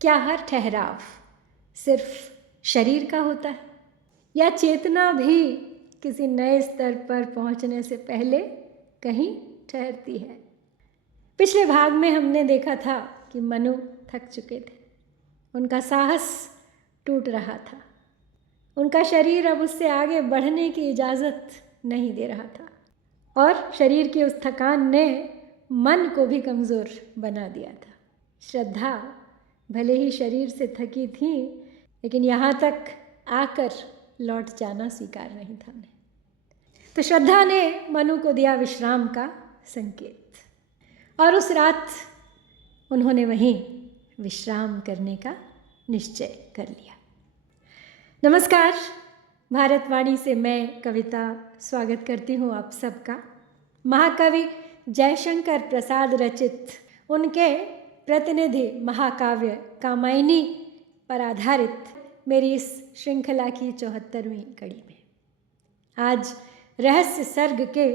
क्या हर ठहराव सिर्फ शरीर का होता है, या चेतना भी किसी नए स्तर पर पहुंचने से पहले कहीं ठहरती है? पिछले भाग में हमने देखा था कि मनु थक चुके थे, उनका साहस टूट रहा था, उनका शरीर अब उससे आगे बढ़ने की इजाज़त नहीं दे रहा था, और शरीर की उस थकान ने मन को भी कमज़ोर बना दिया था। श्रद्धा भले ही शरीर से थकी थी, लेकिन यहाँ तक आकर लौट जाना स्वीकार नहीं था उन्हें। तो श्रद्धा ने मनु को दिया विश्राम का संकेत, और उस रात उन्होंने वहीं विश्राम करने का निश्चय कर लिया। नमस्कार, भारतवाणी से मैं कविता स्वागत करती हूँ आप सबका। महाकवि जयशंकर प्रसाद रचित उनके प्रतिनिधि महाकाव्य कामायनी पर आधारित मेरी इस श्रृंखला की 74वीं कड़ी में आज रहस्य सर्ग के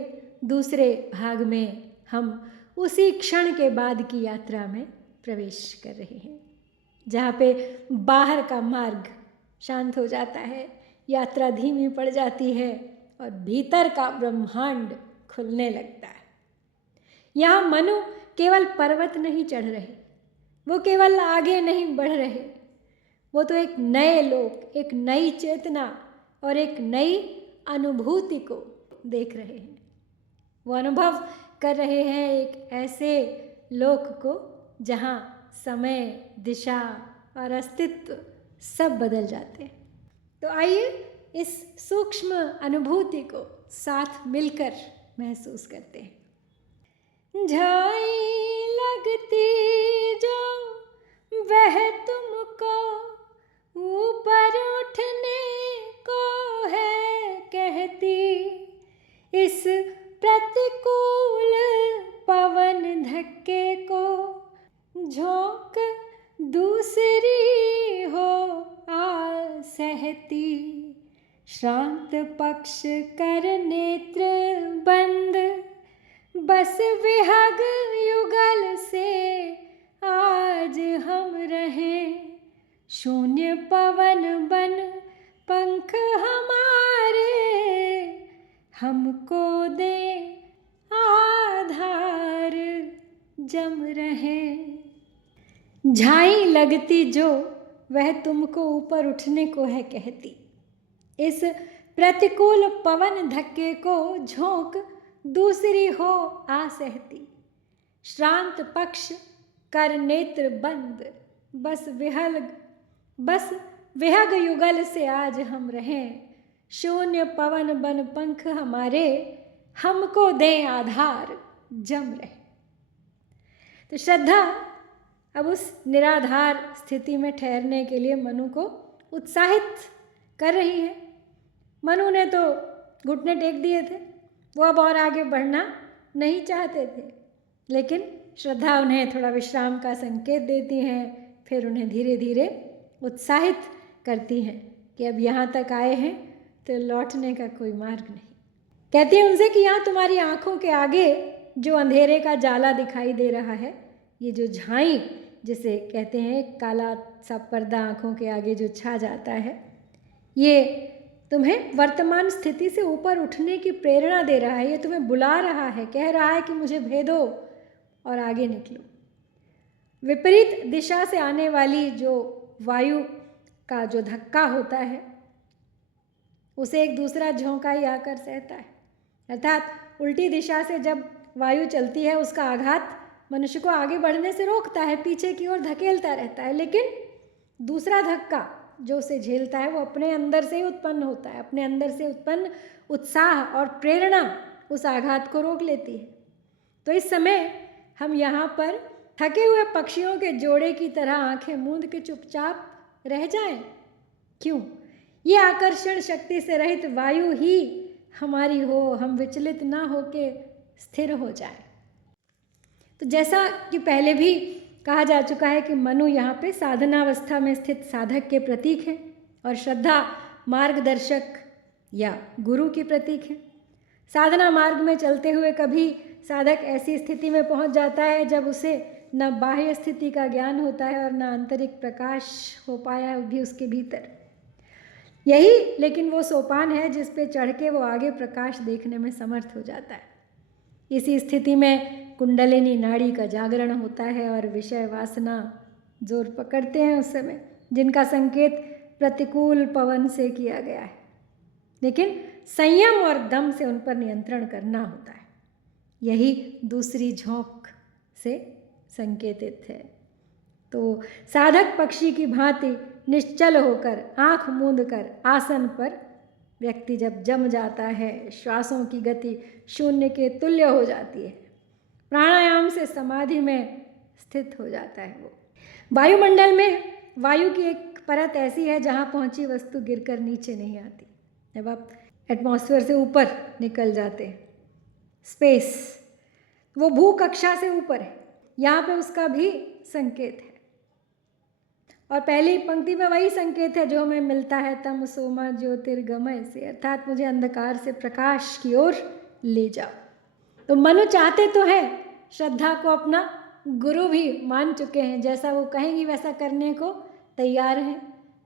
दूसरे भाग में हम उसी क्षण के बाद की यात्रा में प्रवेश कर रहे हैं, जहाँ पे बाहर का मार्ग शांत हो जाता है, यात्रा धीमी पड़ जाती है और भीतर का ब्रह्मांड खुलने लगता है। यहाँ मनु केवल पर्वत नहीं चढ़ रहे, वो केवल आगे नहीं बढ़ रहे, वो तो एक नए लोक, एक नई चेतना और एक नई अनुभूति को देख रहे हैं। वो अनुभव कर रहे हैं एक ऐसे लोक को जहाँ समय, दिशा और अस्तित्व सब बदल जाते हैं। तो आइए इस सूक्ष्म अनुभूति को साथ मिलकर महसूस करते हैं। झाई लगती जो वह तुमको ऊपर उठने को है कहती, इस प्रतिकूल पवन धक्के को झोंक दूसरी हो आ सहती, श्रांत पक्ष कर नेत्र बंद, बस विहग युगल से आज हम रहें, शून्य पवन बन पंख हमारे, हमको दे आधार जम रहे। झाई लगती जो वह तुमको ऊपर उठने को है कहती, इस प्रतिकूल पवन धक्के को झोंक दूसरी हो आ सहती, श्रांत पक्ष कर नेत्र बंद, बस विहग युगल से आज हम रहें, शून्य पवन बन पंख हमारे, हमको दें आधार जम रहे। तो श्रद्धा अब उस निराधार स्थिति में ठहरने के लिए मनु को उत्साहित कर रही है। मनु ने तो घुटने टेक दिए थे, वो अब और आगे बढ़ना नहीं चाहते थे, लेकिन श्रद्धा उन्हें थोड़ा विश्राम का संकेत देती हैं, फिर उन्हें धीरे धीरे उत्साहित करती हैं कि अब यहाँ तक आए हैं तो लौटने का कोई मार्ग नहीं। कहती है उनसे कि यहाँ तुम्हारी आँखों के आगे जो अंधेरे का जाला दिखाई दे रहा है, ये जो झाई जिसे कहते हैं, काला सा पर्दा आँखों के आगे जो छा जाता है, ये तुम्हें वर्तमान स्थिति से ऊपर उठने की प्रेरणा दे रहा है, ये तुम्हें बुला रहा है, कह रहा है कि मुझे भेदो और आगे निकलो। विपरीत दिशा से आने वाली जो वायु का जो धक्का होता है, उसे एक दूसरा झोंका ही आकर सहता है। अर्थात उल्टी दिशा से जब वायु चलती है, उसका आघात मनुष्य को आगे बढ़ने से रोकता है, पीछे की ओर धकेलता रहता है, लेकिन दूसरा धक्का जो उसे झेलता है वो अपने अंदर से ही उत्पन्न होता है, अपने अंदर से उत्पन्न उत्साह और प्रेरणा उस आघात को रोक लेती है। तो इस समय हम यहाँ पर थके हुए पक्षियों के जोड़े की तरह आंखें मूंद के चुपचाप रह जाएं। क्यों? ये आकर्षण शक्ति से रहित वायु ही हमारी हो, हम विचलित ना होके स्थिर हो जाए। तो जैसा कि पहले भी कहा जा चुका है कि मनु यहाँ पे साधनावस्था में स्थित साधक के प्रतीक है और श्रद्धा मार्गदर्शक या गुरु की प्रतीक है। साधना मार्ग में चलते हुए कभी साधक ऐसी स्थिति में पहुँच जाता है जब उसे न बाह्य स्थिति का ज्ञान होता है और न आंतरिक प्रकाश हो पाया है भी उसके भीतर। यही लेकिन वो सोपान है जिस पे चढ़ के वो आगे प्रकाश देखने में समर्थ हो जाता है। इसी स्थिति में कुंडलिनी नाड़ी का जागरण होता है और विषय वासना जोर पकड़ते हैं उस समय, जिनका संकेत प्रतिकूल पवन से किया गया है, लेकिन संयम और दम से उन पर नियंत्रण करना होता है। यही दूसरी झोंक से संकेतित है। तो साधक पक्षी की भांति निश्चल होकर आंख मूंद कर आसन पर व्यक्ति जब जम जाता है, श्वासों की गति शून्य के तुल्य हो जाती है, प्राणायाम से समाधि में स्थित हो जाता है वो। वायुमंडल में वायु की एक परत ऐसी है जहाँ पहुँची वस्तु गिरकर नीचे नहीं आती। जब आप एटमॉस्फेयर से ऊपर निकल जाते हैं, स्पेस, वो भू कक्षा से ऊपर है, यहाँ पे उसका भी संकेत है। और पहली पंक्ति में वही संकेत है जो हमें मिलता है तम सोमा ज्योतिर्गमय से, अर्थात मुझे अंधकार से प्रकाश की ओर ले जाओ। तो मनु चाहते तो है, श्रद्धा को अपना गुरु भी मान चुके हैं, जैसा वो कहेंगी वैसा करने को तैयार हैं,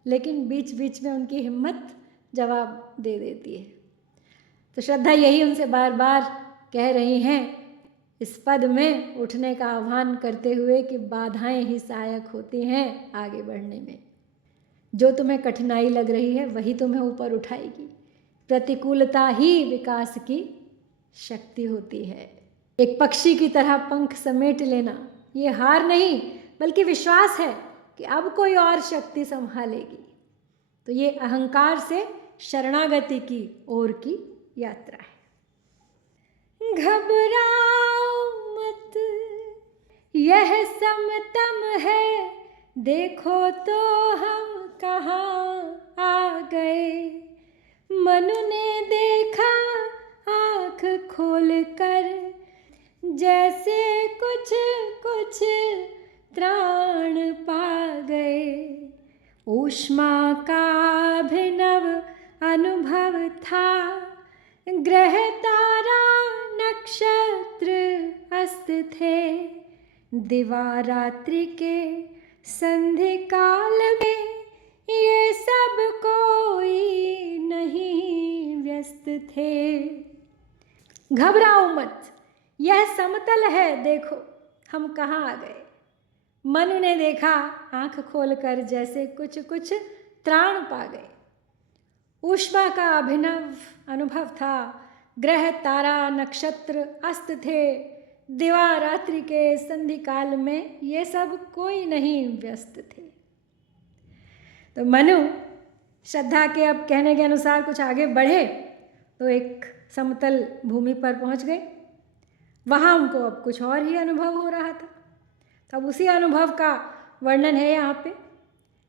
लेकिन बीच बीच में उनकी हिम्मत जवाब दे देती है। तो श्रद्धा यही उनसे बार बार कह रही हैं इस पद में उठने का आह्वान करते हुए कि बाधाएं ही सहायक होती हैं आगे बढ़ने में। जो तुम्हें कठिनाई लग रही है वही तुम्हें ऊपर उठाएगी। प्रतिकूलता ही विकास की शक्ति होती है। एक पक्षी की तरह पंख समेट लेना ये हार नहीं बल्कि विश्वास है कि अब कोई और शक्ति संभालेगी। तो ये अहंकार से शरणागति की ओर की यात्रा है। घबराओ मत, यह समतम है, देखो तो हम कहाँ आ गए। मनु ने देखा आँख खोल कर, जैसे कुछ कुछ त्राण पा गए। ऊष्मा का अभिनव अनुभव था, ग्रह तारा नक्षत्र अस्त थे। दिवा रात्रि के संधि काल में ये सब कोई नहीं व्यस्त थे। घबराओ मत, यह समतल है, देखो हम कहाँ आ गए। मनु ने देखा आंख खोलकर, जैसे कुछ कुछ त्राण पा गए। ऊष्मा का अभिनव अनुभव था, ग्रह तारा नक्षत्र अस्त थे। दिवा रात्रि के संधि काल में ये सब कोई नहीं व्यस्त थे। तो मनु श्रद्धा के अब कहने के अनुसार कुछ आगे बढ़े तो एक समतल भूमि पर पहुंच गए। वहाँ उनको अब कुछ और ही अनुभव हो रहा था। तब उसी अनुभव का वर्णन है यहाँ पे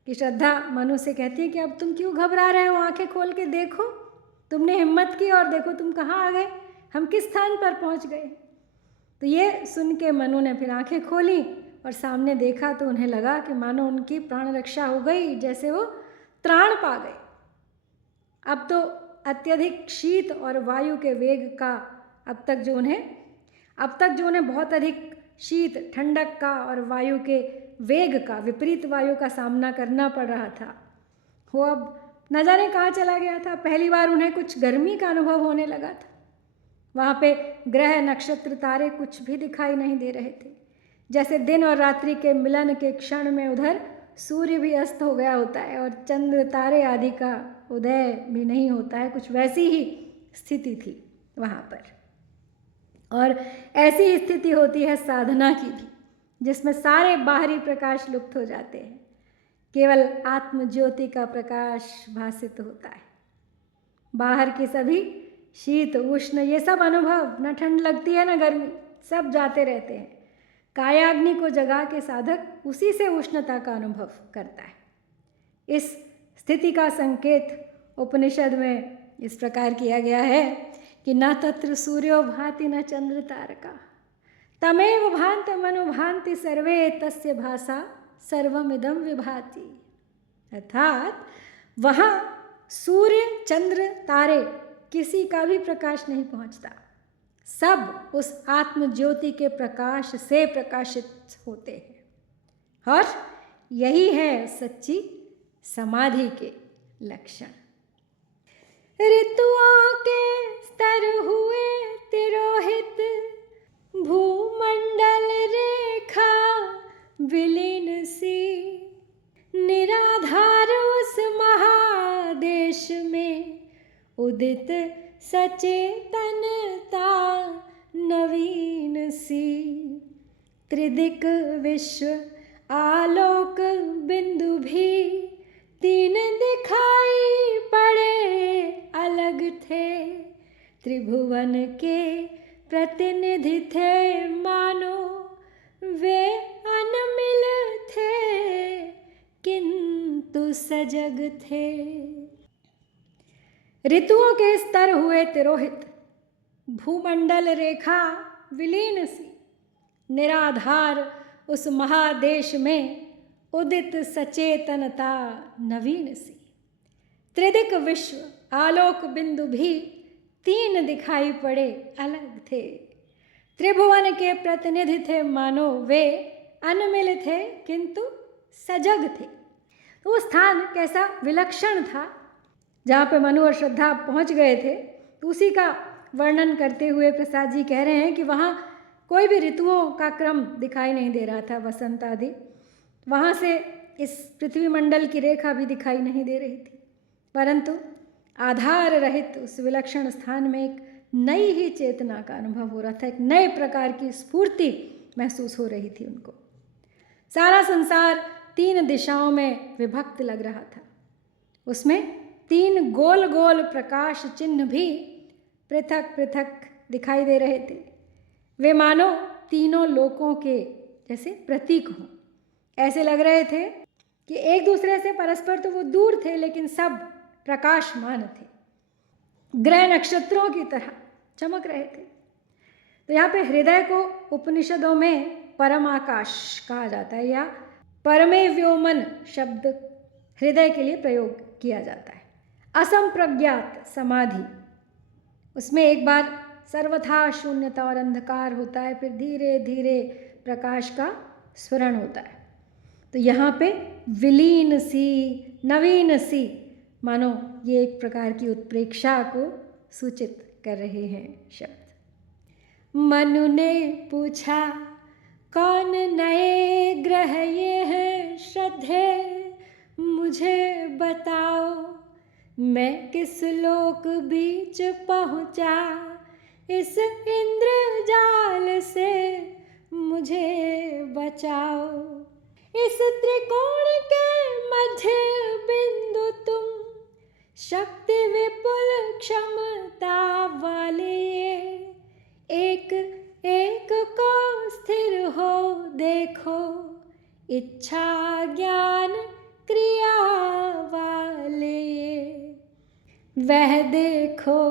कि श्रद्धा मनु से कहती है कि अब तुम क्यों घबरा रहे हो, आंखें खोल के देखो, तुमने हिम्मत की और देखो तुम कहाँ आ गए, हम किस स्थान पर पहुँच गए। तो ये सुन के मनु ने फिर आंखें खोली और सामने देखा तो उन्हें लगा कि मानो उनकी प्राण रक्षा हो गई, जैसे वो त्राण पा गए। अब तो अत्यधिक शीत और वायु के वेग का अब तक जो उन्हें बहुत अधिक शीत ठंडक का और वायु के वेग का, विपरीत वायु का सामना करना पड़ रहा था, वो अब न जाने कहाँ चला गया था। पहली बार उन्हें कुछ गर्मी का अनुभव होने लगा था। वहाँ पे ग्रह नक्षत्र तारे कुछ भी दिखाई नहीं दे रहे थे, जैसे दिन और रात्रि के मिलन के क्षण में उधर सूर्य भी अस्त हो गया होता है और चंद्र तारे आदि का उदय भी नहीं होता है, कुछ वैसी ही स्थिति थी वहाँ पर। और ऐसी स्थिति होती है साधना की भी, जिसमें सारे बाहरी प्रकाश लुप्त हो जाते हैं, केवल आत्म ज्योति का प्रकाश भासित होता है। बाहर की सभी शीत उष्ण ये सब अनुभव, न ठंड लगती है न गर्मी, सब जाते रहते हैं। कायाग्नि को जगा के साधक उसी से उष्णता का अनुभव करता है। इस स्थिति का संकेत उपनिषद में इस प्रकार किया गया है कि न तत्र सूर्यो भाति न चंद्र तारका, तमेव भान्त मनु भान्ति सर्वे तस्य भासा सर्वमिदं विभाति। अर्थात वहाँ सूर्य चंद्र तारे किसी का भी प्रकाश नहीं पहुँचता, सब उस आत्म ज्योति के प्रकाश से प्रकाशित होते हैं और यही है सच्ची समाधि के लक्षण। ऋतुओं के स्तर हुए तिरोहित, भूमंडल रेखा विलीन सी, निराधार उस महादेश में उदित सचेतनता नवीन सी। त्रिदिक विश्व आलोक बिंदु भी तीन दिखाई पड़े अलग थे, त्रिभुवन के प्रतिनिधि थे मानो वे अनमिल थे किंतु सजग थे। ऋतुओं के स्तर हुए तिरोहित, भूमंडल रेखा विलीन सी, निराधार उस महादेश में उदित सचेतनता नवीन सी। त्रिदिक विश्व आलोक बिंदु भी तीन दिखाई पड़े अलग थे, त्रिभुवन के प्रतिनिधि थे मानो वे अनमिल थे किंतु सजग थे। तो वो स्थान कैसा विलक्षण था जहाँ पे मनु और श्रद्धा पहुँच गए थे। तो उसी का वर्णन करते हुए प्रसाद जी कह रहे हैं कि वहाँ कोई भी ऋतुओं का क्रम दिखाई नहीं दे रहा था, वसंत आदि। वहाँ से इस पृथ्वी मंडल की रेखा भी दिखाई नहीं दे रही थी, परंतु आधार रहित उस विलक्षण स्थान में एक नई ही चेतना का अनुभव हो रहा था, एक नए प्रकार की स्फूर्ति महसूस हो रही थी उनको। सारा संसार तीन दिशाओं में विभक्त लग रहा था, उसमें तीन गोल गोल प्रकाश चिन्ह भी पृथक पृथक दिखाई दे रहे थे। वे मानो तीनों लोकों के जैसे प्रतीक हों। ऐसे लग रहे थे कि एक दूसरे से परस्पर तो वो दूर थे, लेकिन सब प्रकाशमान थे, ग्रह नक्षत्रों की तरह चमक रहे थे। तो यहाँ पे हृदय को उपनिषदों में परम आकाश कहा जाता है, या परमे व्योमन शब्द हृदय के लिए प्रयोग किया जाता है। असंप्रज्ञात समाधि, उसमें एक बार सर्वथा शून्यता और अंधकार होता है, फिर धीरे धीरे प्रकाश का स्फुरण होता है। तो यहाँ पे विलीन सी, नवीन सी, मानो ये एक प्रकार की उत्प्रेक्षा को सूचित कर रहे हैं शब्द। मनु ने पूछा कौन नए ग्रह ये हैं श्रद्धे, मुझे बताओ मैं किस लोक बीच पहुँचा, इस इंद्रजाल से मुझे बचाओ। इस त्रिकोण के मध्य बिंदु तुम, शक्ति विपुल क्षमता वाले, एक एक को स्थिर हो देखो, इच्छा ज्ञान क्रिया वाले। वह देखो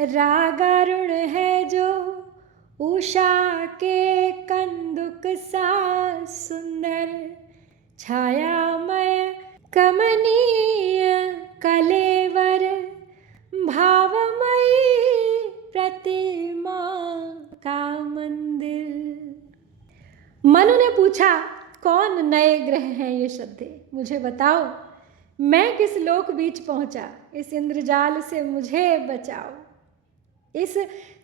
रागारुण है जो उषा के कंदुक सा सुंदर, छायामय कमनीय कलेवर, भावमयी प्रतिमा का मंदिर। मनु ने पूछा कौन नए ग्रह हैं ये श्रद्धे, मुझे बताओ मैं किस लोक बीच पहुंचा, इस इंद्रजाल से मुझे बचाओ। इस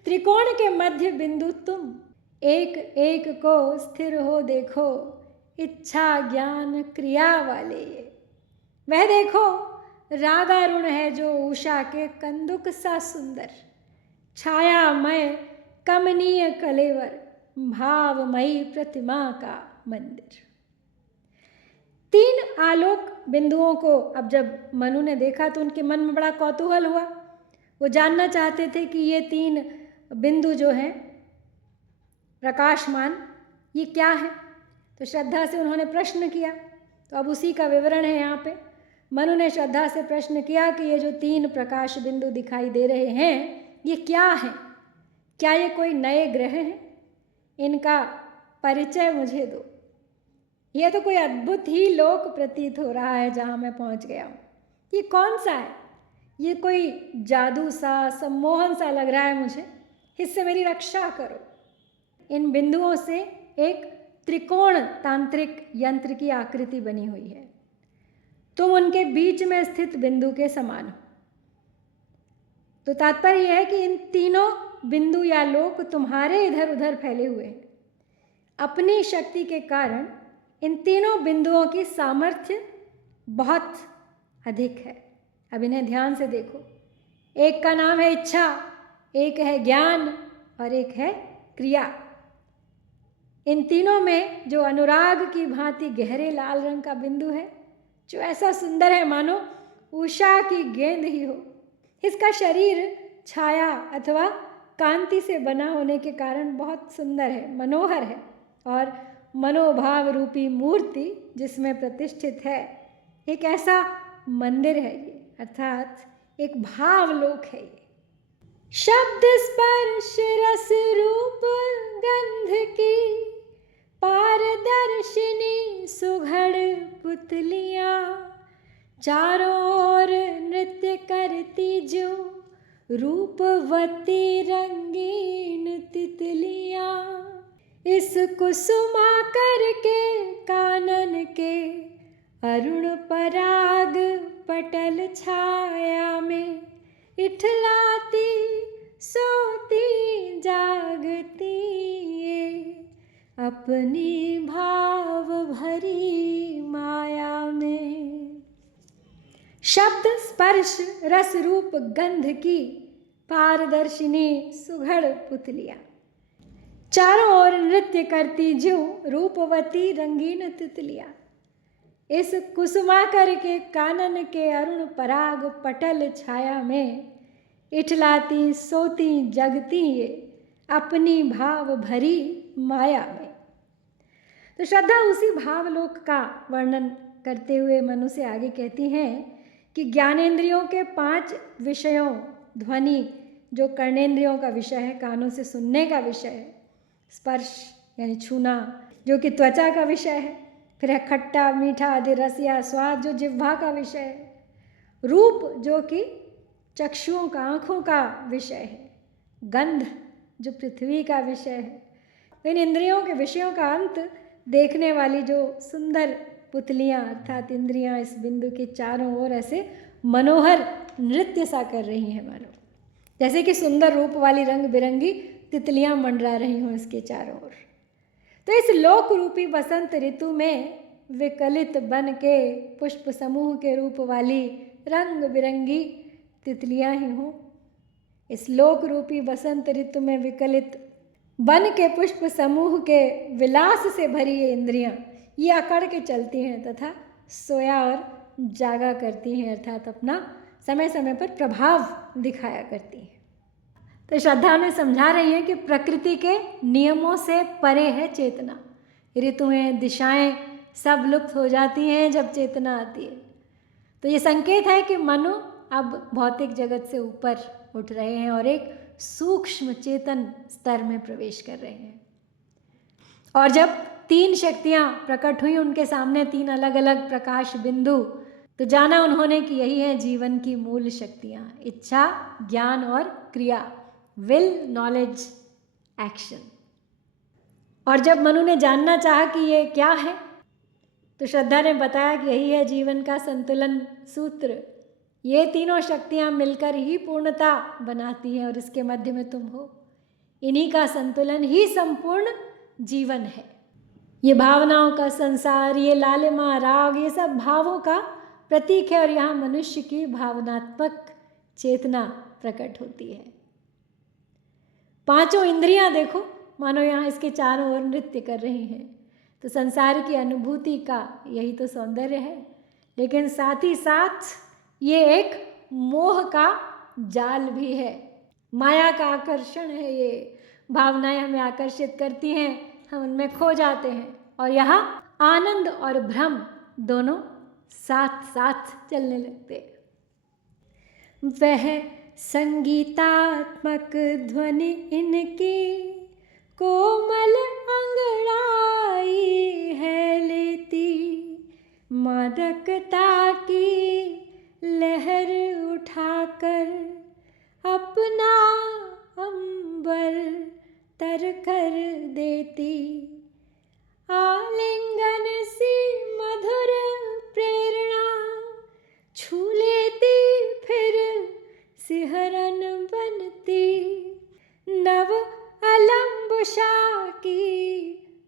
त्रिकोण के मध्य बिंदु तुम, एक एक को स्थिर हो देखो, इच्छा ज्ञान क्रिया वाले ये। वह देखो रागारुण है जो उषा के कंदुक सा सुंदर, छायामय कमनीय कलेवर, भावमयी प्रतिमा का मंदिर। तीन आलोक बिंदुओं को अब जब मनु ने देखा तो उनके मन में बड़ा कौतूहल हुआ। वो जानना चाहते थे कि ये तीन बिंदु जो हैं प्रकाशमान, ये क्या है। तो श्रद्धा से उन्होंने प्रश्न किया। तो अब उसी का विवरण है यहाँ पे। मनु ने श्रद्धा से प्रश्न किया कि ये जो तीन प्रकाश बिंदु दिखाई दे रहे हैं ये क्या है, क्या ये कोई नए ग्रह हैं, इनका परिचय मुझे दो। ये तो कोई अद्भुत ही लोक प्रतीत हो रहा है जहाँ मैं पहुँच गया हूँ। ये कौन सा है, ये कोई जादू सा सम्मोहन सा लग रहा है मुझे। इससे मेरी रक्षा करो। इन बिंदुओं से एक त्रिकोण तांत्रिक यंत्र की आकृति बनी हुई है। तुम उनके बीच में स्थित बिंदु के समान हो। तो तात्पर्य यह है कि इन तीनों बिंदु या लोक तुम्हारे इधर उधर फैले हुए हैं। अपनी शक्ति के कारण इन तीनों बिंदुओं की सामर्थ्य बहुत अधिक है। अब इन्हें ध्यान से देखो। एक का नाम है इच्छा, एक है ज्ञान और एक है क्रिया। इन तीनों में जो अनुराग की भांति गहरे लाल रंग का बिंदु है, जो ऐसा सुंदर है मानो उषा की गेंद ही हो। इसका शरीर छाया अथवा कांति से बना होने के कारण बहुत सुंदर है, मनोहर है, और मनोभाव रूपी मूर्ति जिसमें प्रतिष्ठित है एक ऐसा मंदिर है ये, अर्थात एक भावलोक है ये। शब्द स्पर्श रस रूप गंध की पारदर्शिनी सुघड़ पुतलियाँ, चारों ओर नृत्य करती जो रूपवती रंगीन तितलियाँ, इस कुसुमाकर के कानन के अरुण पराग पटल छाया में, इठलाती सोती जागती ये अपनी भाव भरी माया में। शब्द स्पर्श रस रूप गंध की पारदर्शिनी सुघड़ पुतलियाँ, चारों ओर नृत्य करती जो रूपवती रंगीन तितलियाँ, इस कुसुमाकर के कानन के अरुण पराग पटल छाया में, इठलाती सोती जगती ये अपनी भाव भरी माया में। तो श्रद्धा उसी भावलोक का वर्णन करते हुए मनु से आगे कहती हैं कि ज्ञानेंद्रियों के 5 विषयों, ध्वनि जो कर्णेंद्रियों का विषय है, कानों से सुनने का विषय है, स्पर्श यानी छूना जो कि त्वचा का विषय है, फिर है खट्टा मीठा आदि रस या स्वाद जो जिह्वा का विषय है, रूप जो कि चक्षुओं का आँखों का विषय है, गंध जो पृथ्वी का विषय है। इन इंद्रियों के विषयों का अंत देखने वाली जो सुंदर पुतलियाँ अर्थात इंद्रियाँ इस बिंदु के चारों ओर ऐसे मनोहर नृत्य सा कर रही हैं, मानो जैसे कि सुंदर रूप वाली रंग बिरंगी तितलियाँ मंडरा रही हों इसके चारों ओर। तो इस लोक रूपी बसंत ऋतु में विकलित बन के पुष्प समूह के रूप वाली रंग बिरंगी तितलियाँ ही हों। इस लोक रूपी बसंत ऋतु में विकलित बन के पुष्प समूह के विलास से भरी ये इंद्रियाँ ये अकड़ के चलती हैं तथा सोया और जागा करती हैं, अर्थात अपना समय समय पर प्रभाव दिखाया करती हैं। तो श्रद्धा में समझा रही हैं कि प्रकृति के नियमों से परे है चेतना। ऋतुएं, दिशाएं सब लुप्त हो जाती हैं जब चेतना आती है। तो ये संकेत है कि मनु अब भौतिक जगत से ऊपर उठ रहे हैं और एक सूक्ष्म चेतन स्तर में प्रवेश कर रहे हैं। और जब 3 शक्तियाँ प्रकट हुई उनके सामने, 3 अलग अलग प्रकाश बिंदु, तो जाना उन्होंने कि यही है जीवन की मूल शक्तियाँ, इच्छा, ज्ञान और क्रिया, विल, नॉलेज, एक्शन। और जब मनु ने जानना चाहा कि ये क्या है, तो श्रद्धा ने बताया कि यही है जीवन का संतुलन सूत्र। ये तीनों शक्तियाँ मिलकर ही पूर्णता बनाती हैं और इसके मध्य में तुम हो। इन्हीं का संतुलन ही संपूर्ण जीवन है। ये भावनाओं का संसार, ये लालिमा, राग, ये सब भावों का प्रतीक है और यहाँ मनुष्य की भावनात्मक चेतना प्रकट होती है। 5 इंद्रियां देखो, मानो यहाँ इसके चारों ओर नृत्य कर रही हैं। तो संसार की अनुभूति का यही तो सौंदर्य है, लेकिन साथ ही साथ ये एक मोह का जाल भी है, माया का आकर्षण है। ये भावनाएं हमें आकर्षित करती हैं, हम उनमें खो जाते हैं और यहाँ आनंद और भ्रम दोनों साथ साथ चलने लगते। वह संगीतात्मक ध्वनि इनकी कोमल अंगड़ाई है लेती, मादकता की लहर उठाकर अपना अंबर तर कर देती। आलिंगन सी मधुर प्रेरणा छू लेती फिर सिहरन बनती। नव अलंबुषा की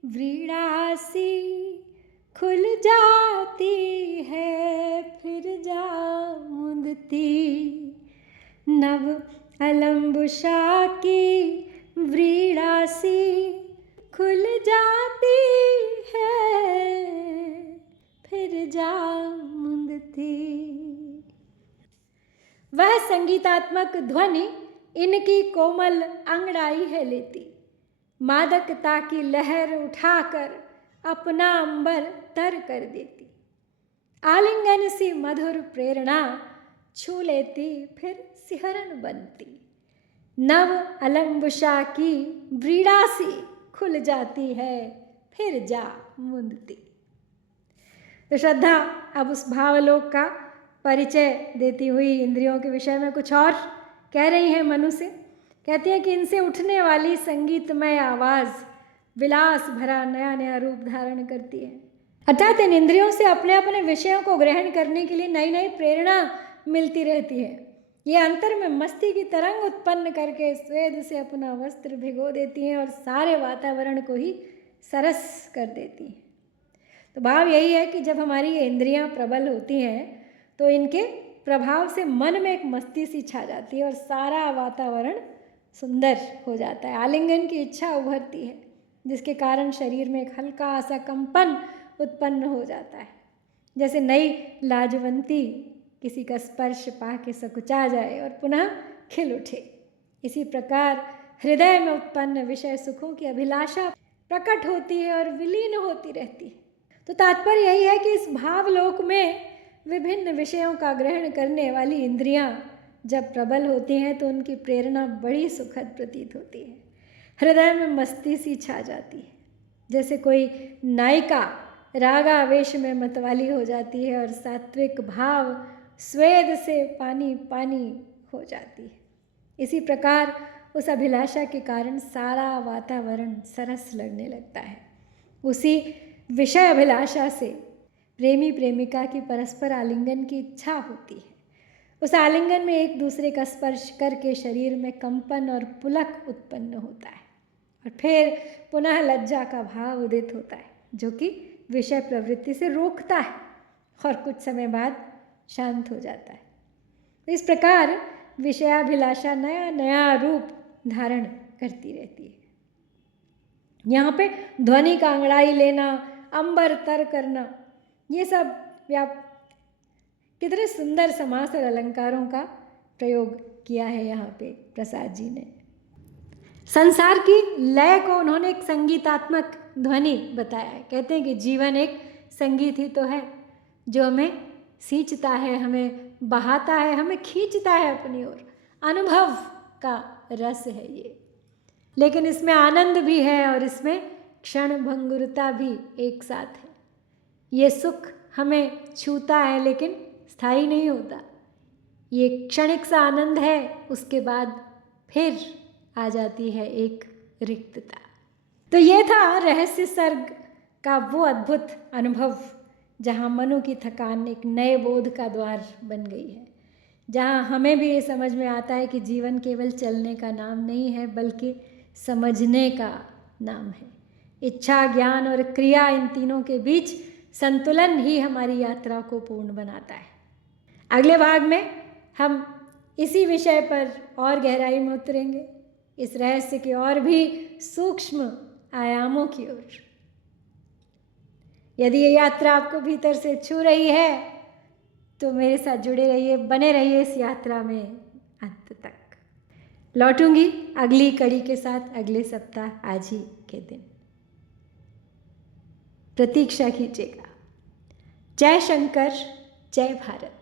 व्रीड़ा सी खुल जाती है फिर जा मुंदती। नव अलंबुषा की व्रीड़ा सी खुल जाती है फिर जा मुंदती। वह संगीतात्मक ध्वनि इनकी कोमल अंगड़ाई है लेती। मादकता की लहर उठाकर अपना अंबर तर कर देती। आलिंगन सी मधुर प्रेरणा छू लेती फिर सिहरन बनती। नव अलंबुषा की व्रीड़ा सी खुल जाती है फिर जा मुंदती। तो श्रद्धा अब उस भावलोक का परिचय देती हुई इंद्रियों के विषय में कुछ और कह रही हैं मनु से। कहती हैं कि इनसे उठने वाली संगीतमय आवाज़ विलास भरा नया नया रूप धारण करती है। अर्थात इन इंद्रियों से अपने अपने विषयों को ग्रहण करने के लिए नई नई प्रेरणा मिलती रहती है। ये अंतर में मस्ती की तरंग उत्पन्न करके स्वेद से अपना वस्त्र भिगो देती हैं और सारे वातावरण को ही सरस कर देती हैं। तो भाव यही है कि जब हमारी ये इंद्रियां प्रबल होती हैं तो इनके प्रभाव से मन में एक मस्ती सी छा जाती है और सारा वातावरण सुंदर हो जाता है। आलिंगन की इच्छा उभरती है जिसके कारण शरीर में एक हल्का सा कंपन उत्पन्न हो जाता है। जैसे नई लाजवंती किसी का स्पर्श पा के सकुचा जाए और पुनः खिल उठे। इसी प्रकार हृदय में उत्पन्न विषय सुखों की अभिलाषा प्रकट होती है और विलीन होती रहती है। तो तात्पर्य यही है कि इस भावलोक में विभिन्न विषयों का ग्रहण करने वाली इंद्रियां जब प्रबल होती हैं तो उनकी प्रेरणा बड़ी सुखद प्रतीत होती है। हृदय में मस्ती सी छा जाती है। जैसे कोई नायिका रागावेश में मतवाली हो जाती है और सात्विक भाव स्वेद से पानी पानी हो जाती है। इसी प्रकार उस अभिलाषा के कारण सारा वातावरण सरस लगने लगता है। उसी विषय अभिलाषा से प्रेमी प्रेमिका की परस्पर आलिंगन की इच्छा होती है। उस आलिंगन में एक दूसरे का स्पर्श करके शरीर में कंपन और पुलक उत्पन्न होता है और फिर पुनः लज्जा का भाव उदित होता है जो कि विषय प्रवृत्ति से रोकता है और कुछ समय बाद शांत हो जाता है। इस प्रकार विषयाभिलाषा नया नया रूप धारण करती रहती है। यहाँ पे ध्वनि का अंगड़ाई लेना, अंबर तर करना, ये सब कितने सुंदर समास और अलंकारों का प्रयोग किया है यहाँ पे प्रसाद जी ने। संसार की लय को उन्होंने एक संगीतात्मक ध्वनि बताया है। कहते हैं कि जीवन एक संगीत ही तो है जो हमें सींचता है, हमें बहाता है, हमें खींचता है अपनी ओर। अनुभव का रस है ये, लेकिन इसमें आनंद भी है और इसमें क्षण भंगुरता भी एक साथ है। ये सुख हमें छूता है लेकिन स्थायी नहीं होता। ये क्षणिक सा आनंद है, उसके बाद फिर आ जाती है एक रिक्तता। तो ये था रहस्य सर्ग का वो अद्भुत अनुभव जहाँ मनु की थकान एक नए बोध का द्वार बन गई है, जहाँ हमें भी ये समझ में आता है कि जीवन केवल चलने का नाम नहीं है बल्कि समझने का नाम है। इच्छा, ज्ञान और क्रिया, इन तीनों के बीच संतुलन ही हमारी यात्रा को पूर्ण बनाता है। अगले भाग में हम इसी विषय पर और गहराई में उतरेंगे, इस रहस्य के और भी सूक्ष्म आयामों की ओर। यदि ये यात्रा आपको भीतर से छू रही है तो मेरे साथ जुड़े रहिए, बने रहिए इस यात्रा में अंत तक। लौटूंगी अगली कड़ी के साथ अगले सप्ताह आज ही के दिन। प्रतीक्षा कीजिएगा। जय शंकर, जय भारत।